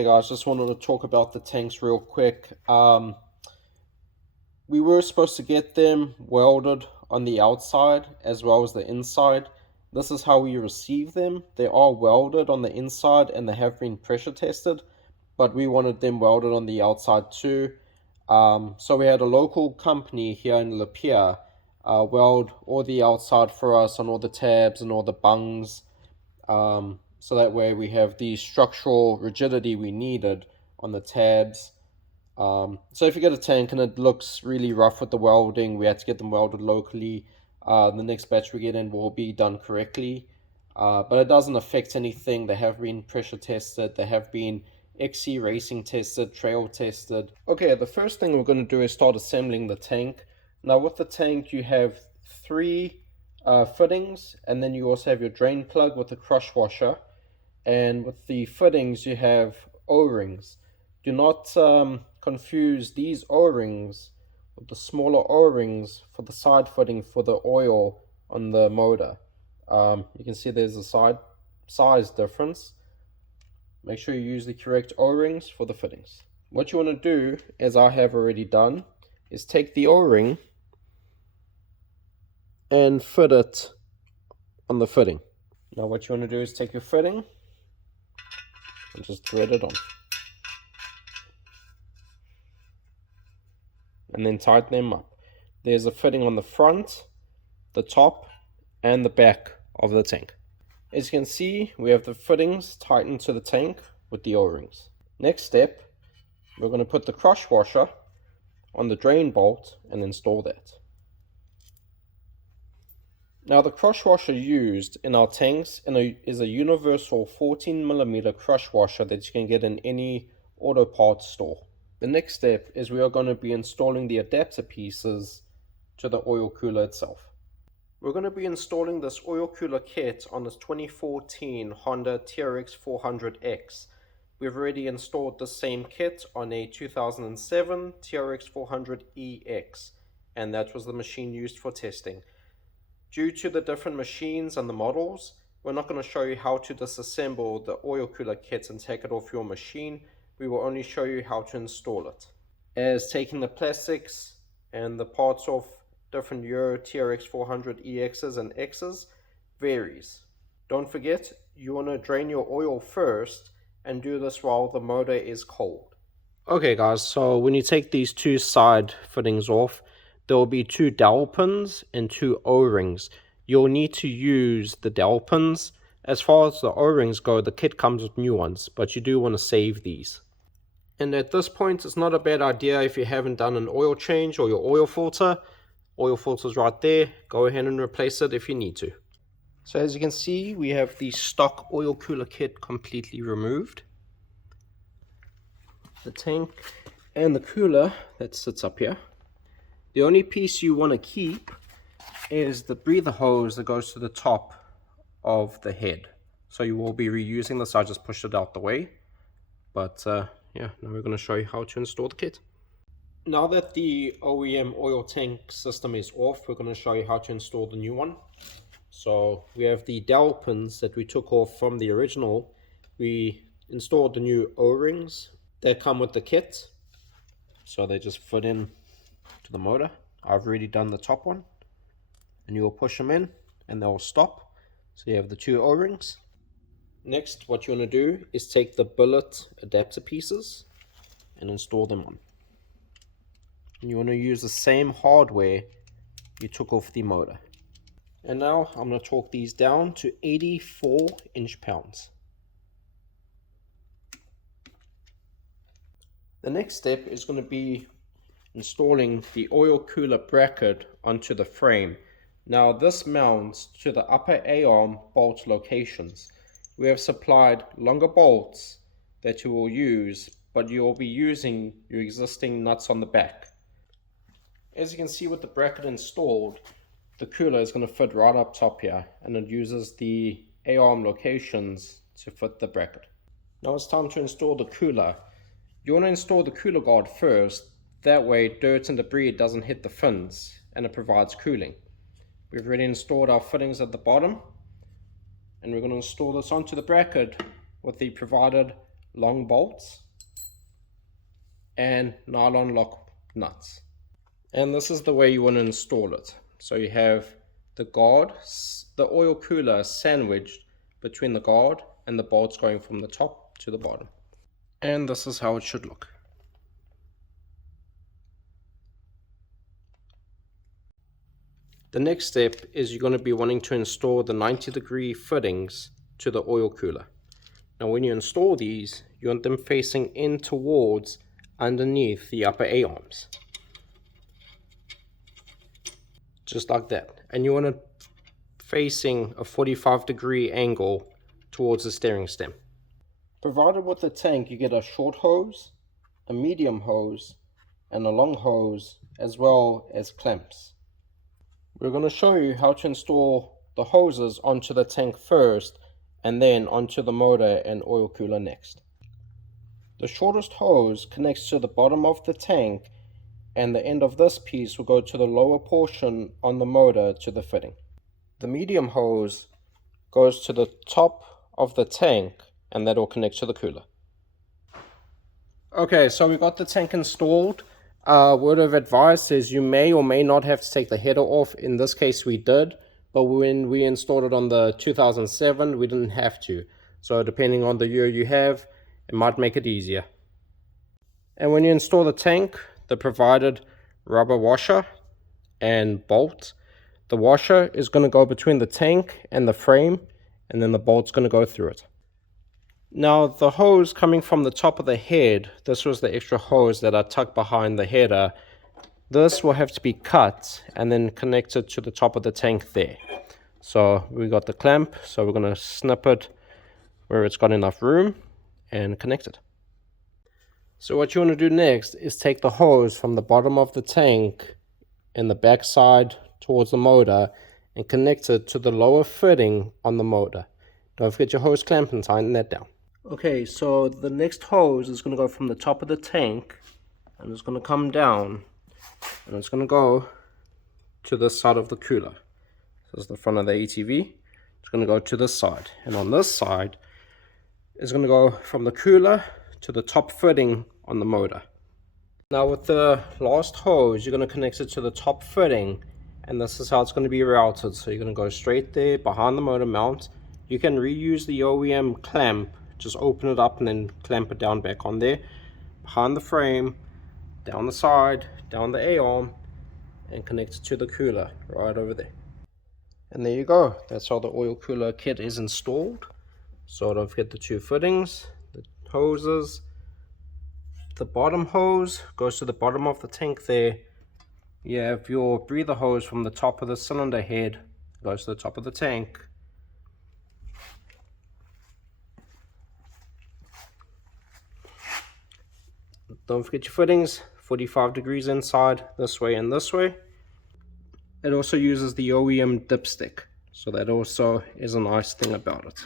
Okay guys, just wanted to talk about the tanks real quick. We were supposed to get them welded on the outside as well as the inside. This is how we receive them. They are welded on the inside and they have been pressure tested, but we wanted them welded on the outside too. So we had a local company here in Lapeer weld all the outside for us on all the tabs and all the bungs. So that way we have the structural rigidity we needed on the tabs. So if you get a tank and it looks really rough with the welding, we had to get them welded locally. The next batch we get in will be done correctly, but it doesn't affect anything. They have been pressure tested, they have been XC racing tested, trail tested. Okay, the first thing we're going to do is start assembling the tank. Now with the tank you have three fittings, and then you also have your drain plug with the crush washer, and with the fittings you have O-rings. Do not confuse these O-rings with the smaller O-rings for the side fitting for the oil on the motor. You can see there's a size difference. Make sure you use the correct O-rings for the fittings. What you want to do, as I have already done, is take the O-ring and fit it on the fitting. Now what you want to do is take your fitting and just thread it on. And then tighten them up. There's a fitting on the front, the top, and the back of the tank. As you can see, we have the fittings tightened to the tank with the O-rings. Next step, we're going to put the crush washer on the drain bolt and install that. Now the crush washer used in our tanks is a universal 14mm crush washer that you can get in any auto parts store. The next step is we are going to be installing the adapter pieces to the oil cooler itself. We're going to be installing this oil cooler kit on this 2014 Honda trx400ex. We've already installed the same kit on a 2007 trx400ex, and that was the machine used for testing. Due to the different machines and the models, we're not going to show you how to disassemble the oil cooler kit and take it off your machine. We will only show you how to install it, as taking the plastics and the parts off different Euro trx400ex's and x's varies. Don't forget, you want to drain your oil first and do this while the motor is cold. Okay guys, so when you take these two side fittings off, there will be two dowel pins and two O-rings. You'll need to use the dowel pins. As far as the O-rings go, the kit comes with new ones, but you do want to save these. And at this point, it's not a bad idea if you haven't done an oil change or your oil filter. Oil filter's right there. Go ahead and replace it if you need to. So as you can see, we have the stock oil cooler kit completely removed. The tank and the cooler that sits up here. The only piece you want to keep is the breather hose that goes to the top of the head. So you will be reusing this. I just pushed it out the way. But yeah, now we're going to show you how to install the kit. Now that the OEM oil tank system is off, we're going to show you how to install the new one. So we have the dowel pins that we took off from the original. We installed the new O-rings that come with the kit. So they just fit in to the motor. I've already done the top one. And you will push them in and they'll stop. So you have the two O-rings. Next, what you want to do is take the billet adapter pieces and install them on. And you want to use the same hardware you took off the motor. And now I'm going to torque these down to 84 inch-pounds. The next step is going to be installing the oil cooler bracket onto the frame. Now this mounts to the upper A-arm bolt locations. We have supplied longer bolts that you will use, but you will be using your existing nuts on the back. As you can see with the bracket installed, the cooler is going to fit right up top here, and it uses the A-arm locations to fit the bracket. Now it's time to install the cooler. You want to install the cooler guard first, that way dirt and debris doesn't hit the fins and it provides cooling. We've already installed our fittings at the bottom, and we're going to install this onto the bracket with the provided long bolts and nylon lock nuts. And this is the way you want to install it. So you have the guard, the oil cooler sandwiched between the guard and the bolts going from the top to the bottom. And this is how it should look. The next step is you're going to be wanting to install the 90-degree fittings to the oil cooler. Now when you install these, you want them facing in towards underneath the upper A-arms. Just like that. And you want it facing a 45-degree angle towards the steering stem. Provided with the tank, you get a short hose, a medium hose, and a long hose, as well as clamps. We're going to show you how to install the hoses onto the tank first, and then onto the motor and oil cooler next. The shortest hose connects to the bottom of the tank, and the end of this piece will go to the lower portion on the motor to the fitting. The medium hose goes to the top of the tank, and that will connect to the cooler. Okay, so we got the tank installed. Word of advice is you may or may not have to take the header off. In this case we did, but when we installed it on the 2007 we didn't have to. So depending on the year you have, it might make it easier. And when you install the tank, the provided rubber washer and bolt, the washer is going to go between the tank and the frame, and then the bolt's going to go through it. Now the hose coming from the top of the head, this was the extra hose that I tucked behind the header. This will have to be cut and then connected to the top of the tank there. So we got the clamp, so we're going to snip it where it's got enough room and connect it. So what you want to do next is take the hose from the bottom of the tank in the back side towards the motor and connect it to the lower fitting on the motor. Don't forget your hose clamp and tighten that down. Okay, so the next hose is going to go from the top of the tank and it's going to come down and it's going to go to this side of the cooler. This is the front of the ATV. It's going to go to this side, and on this side is going to go from the cooler to the top fitting on the motor. Now with the last hose, you're going to connect it to the top fitting, and this is how it's going to be routed. So you're going to go straight there behind the motor mount. You can reuse the OEM clamp, just open it up and then clamp it down back on there, behind the frame, down the side, down the A-arm, and connect it to the cooler right over there. And there you go, that's how the oil cooler kit is installed. So don't forget the two fittings, the hoses. The bottom hose goes to the bottom of the tank there. You have your breather hose from the top of the cylinder head, goes to the top of the tank. Don't forget your fittings, 45 degrees inside, this way and this way. It also uses the OEM dipstick, so that also is a nice thing about it.